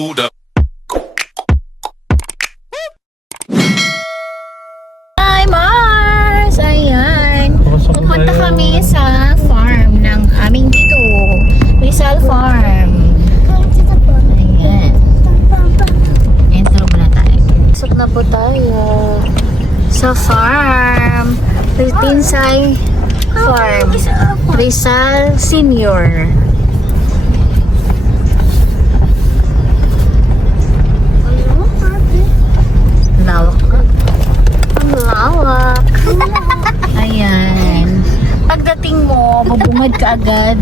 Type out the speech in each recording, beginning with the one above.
hold up. Hi, Mars! Ayan. Pupunta kami sa farm ng aming tito. Rizal Farm. Ayan. Intro muna tayo. Pasok na po tayo sa farm. Tinsay Farm. Rizal Senior. Lawak ka. Ang lawak. Ayan. Pagdating mo, bubungad ka agad.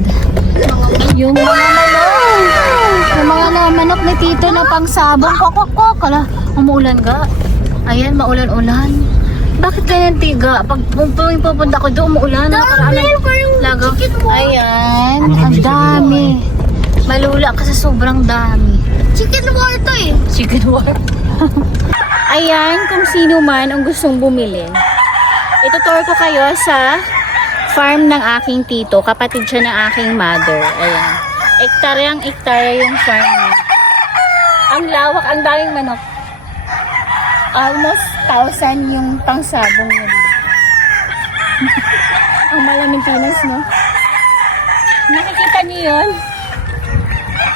Yung mga manok. Yung mga manok ni Tito na pangsabong. Kokokok. Kala, umuulan ga. Ayan, maulan-ulan. Bakit ganyan, Tiga? Pag pupunta ko doon, umuulan. Nakakaraan ng lagaw. Ayan, ang dami. Malula ka sa sobrang dami. Chicken war to eh. Chicken war. Ayan, kung sino man ang gustong bumili. Itutour ko kayo sa farm ng aking tito. Kapatid siya ng aking mother. Ayan. Ektaryang-ektarya yung farm niya. Ang lawak, ang daming manok. Almost 1,000 yung pangsabong niya. Ang malaming tinas, no? Nakikita niyo yun?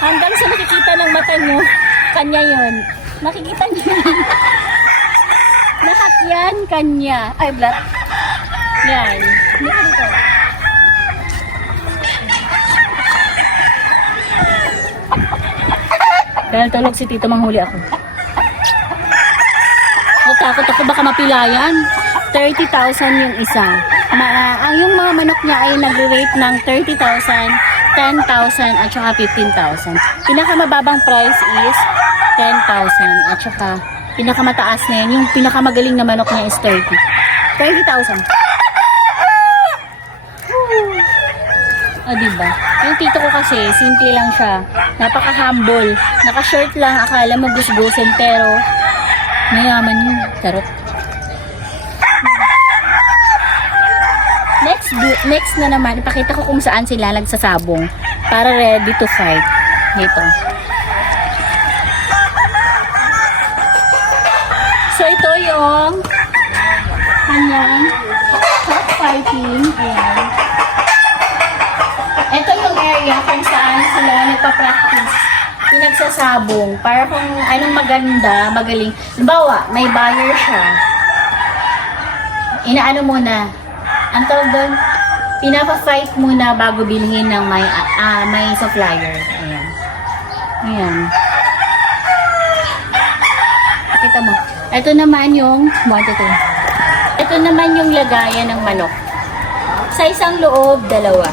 Hanggang sa nakikita ng mata niyo, kanya yun. Nakikita niyo yun. Lahat yan, kanya. Ay, black. Yan. Dito. Dahil tulog si Tito, manghuli ako. Natakot ako, baka mapilayan. 30,000 yung isa. Yung mga manok niya ay nag-rate ng 30,000, 10,000 at saka 15,000. Pinakamababang price is 10,000 at saka pinakamataas na yan. Yung pinakamagaling na manok niya is 30,000. O diba? Yung tito ko kasi, simple lang siya. Napaka-humble. Naka-short lang, akala mo gusgusin, pero mayaman yun. Charot. Next na naman, ipakita ko kung saan sila nagsasabong para ready to fight. Dito. So, ito yung kanyang cockfighting. Ayan. Ito yung area kung saan sila nagpa-practice. Pinagsasabong. Para kung anong maganda, magaling. Halimbawa, may buyer siya. Inaano muna. Ang tawag doon, pinapa-fight muna bago bilhin ng may supplier. Ayan. Ayan. Kita mo. Ito naman yung, ito naman yung lagayan ng manok. Sa isang loob, dalawa.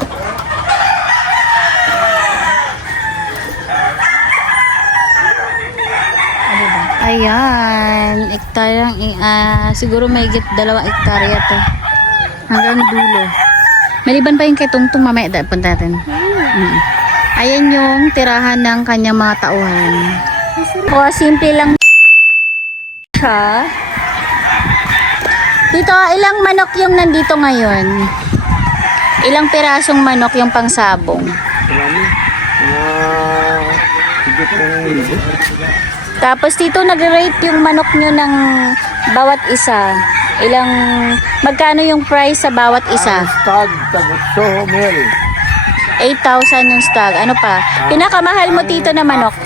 Ayan, ektaryang, siguro may 2 ektarya to. Hanggang dulo. Maliban pa yung kay Tungtung, mamaya punta natin. Ayan yung tirahan ng kanyang mga tauhan. O, simple lang siya. Dito, ilang manok yung nandito ngayon? Ilang pirasong manok yung pangsabong? Tapos dito nag-rate yung manok nyo ng bawat isa. Magkano yung price sa bawat isa? Stag, so mil. 8,000 yung stag. Ano pa? Pinakamahal mo dito na manok?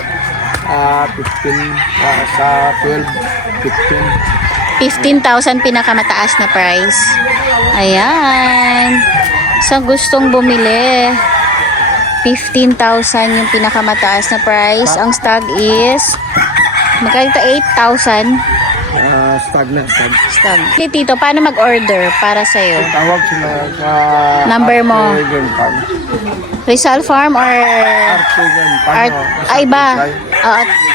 15, sa 12, 15. 15,000 pinakamataas na price. Ayan. Sa gustong bumili, 15,000 yung pinakamataas na price. Ang stag is magkano ito? 8,000. Stag na, stag. Stag. Okay, Tito, paano mag-order para sa'yo? Tawag sila sa Number mo. Artigan Farm. Rizal Farm or Artigan Farm. Iba.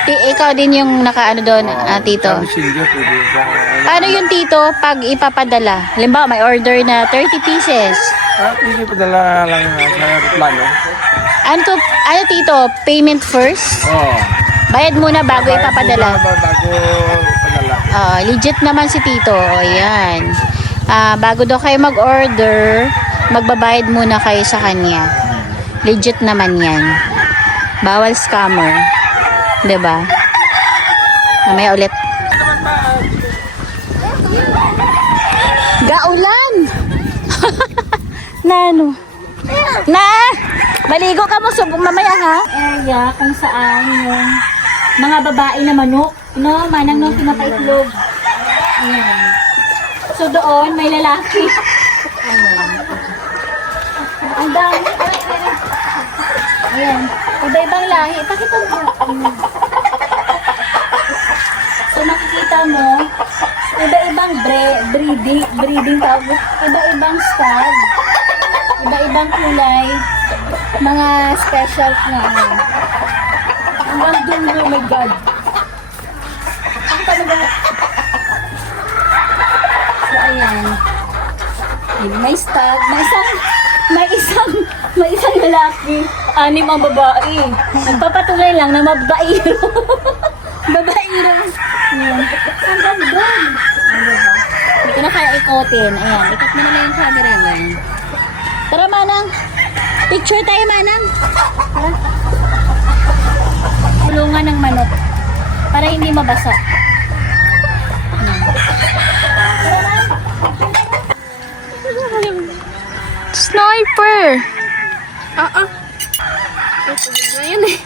Ikaw din yung nakaano doon, Tito. Messenger, pwede sa... Paano yung Tito pag ipapadala? Halimbawa, may order na 30 pieces. Hindi pa dala lang sa plano. Ano Tito? Payment first? Oo. Bayad muna bago ipapadala. Bago padala. Legit naman si Tito. O, yan. Bago daw kayo mag-order, magbabayad muna kayo sa kanya. Legit naman yan. Bawal scammer. Diba? Mamaya ulit. Gaulan! Na ano? Na! Maligo ka mo mamaya ha? Area kung saan yung mga babae na manok, no? Manang nung pinapaitlog. Ayan. So doon, may lalaki. Ayan. Ang dami. Ayan. Iba-ibang lahi. Pakita mo. So makikita mo, iba-ibang breeding tawag. Iba-ibang stag. Iba-ibang kulay. Mga special na. Hanggang dun, oh my God. Ang talaga. So, ayan. May stag. May isang lalaki. 6 ang babae. Nagpapatuloy lang na mabairo. Babairo. Ayan. Hanggang dun. Hindi ko na kaya ikotin. Ayan. Ikot mo na lang yung camera niyan. Tara, Manang. Picture tayo, Manang. Tara. Kulungan ng manok. Para hindi mabasa. Sniper! Ito, bigla yun eh.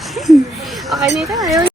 Okay na ito. Ayaw